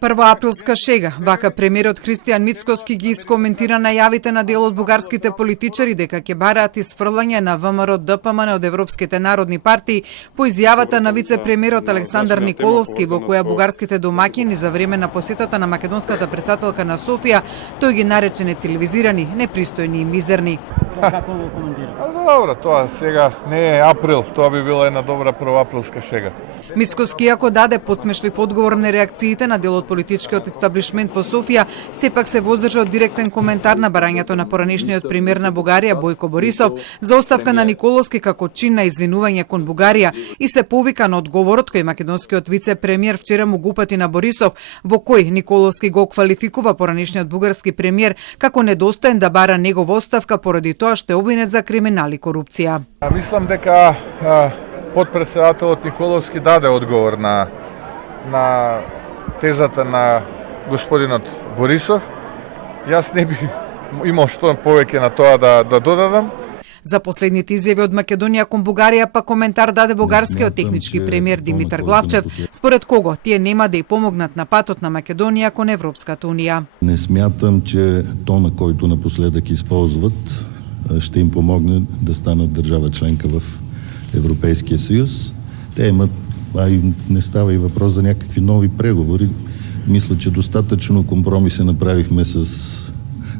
Првоаприлска шега, вака премиерот Христијан Мицкоски ги искоментира најавите на дел од бугарските политичари дека ќе бараат исфрлање на ВМРО ДПМН од европските народни партии по изјавата на вице-премиерот Александар Николовски, во која бугарските домаќини за време на посетата на македонската претседателка на Софија тој ги нарече нецивилизирани, непристојни и мизерни. Како го коментира? Добро, тоа сега не е април, тоа би била една добра првоаприлска шега. Мицкоски, иако даде подсмешлив одговор на реакциите на дел од политичкиот естаблишмент во Софија, сепак се воздржа од директен коментар на барањето на поранешниот премиер на Бугарија Бојко Борисов за оставка на Николовски како чин на извинување кон Бугарија и се повика на одговорот кој македонскиот вице-премиер вчера му го упати на Борисов, во кој Николовски го квалификува поранешниот бугарски премиер како недостоен да бара негова оставка поради тоа што е обвинет за криминал и корупција. Мислам дека подпредседателот Николовски даде одговор на тезата на господинот Борисов. Јас не би имал што повеќе на тоа да додадам. За последните изјави од Македонија кон Бугарија па коментар даде бугарскиот технички премиер Димитар Главчев, според кого тие нема да ја помогнат на патот на Македонија кон Европската унија. Не смятам, че тона, който напоследък използват, ще им помогне да станат държава членка в Европейския съюз. Те имат, и не става и въпрос за някакви нови преговори. Мисля, че достатъчно компромиси направихме с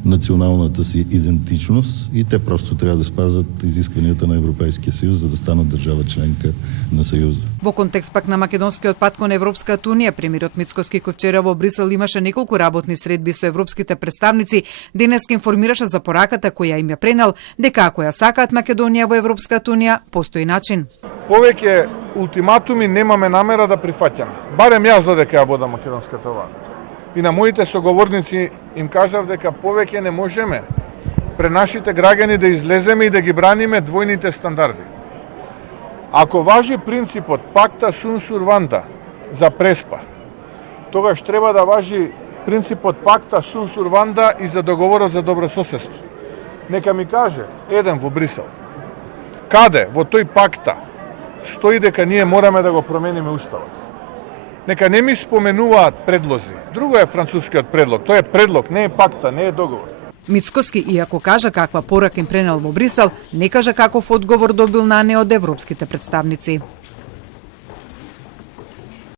националната си идентичност и те просто трябва да спазват изискванията на Европейския съюз, за да станат държава членка на Съюза. Во контекст пак на македонскиот пат кон Европската унија, премиерот Мицкоски кој вчера во Брисел имаше неколку работни средби со европските представници, денес ке информираше за пораката која им ја пренел дека ако ја сакаат Македонија во Европската унија, постои начин. Повеќе ултиматуми немаме намера да прифаќаме. Барем јас додека ја водам македонската влада. И на моите соговорници им кажав дека повеќе не можеме пред нашите граѓани да излеземе и да ги браниме двојните стандарди. Ако важи принципот пакта sunt servanda за Преспа, тогаш треба да важи принципот пакта sunt servanda и за договорот за добрососедство. Нека ми каже еден во Брисел, каде во тој пакта стои дека ние мораме да го промениме уставот. Нека не ми споменуваат предлози. Друго е францускиот предлог. Тој е предлог, не е пакта, не е договор. Мицкоски, иако кажа каква порака им пренел во Брисел, не кажа каков одговор добил на не од европските представници.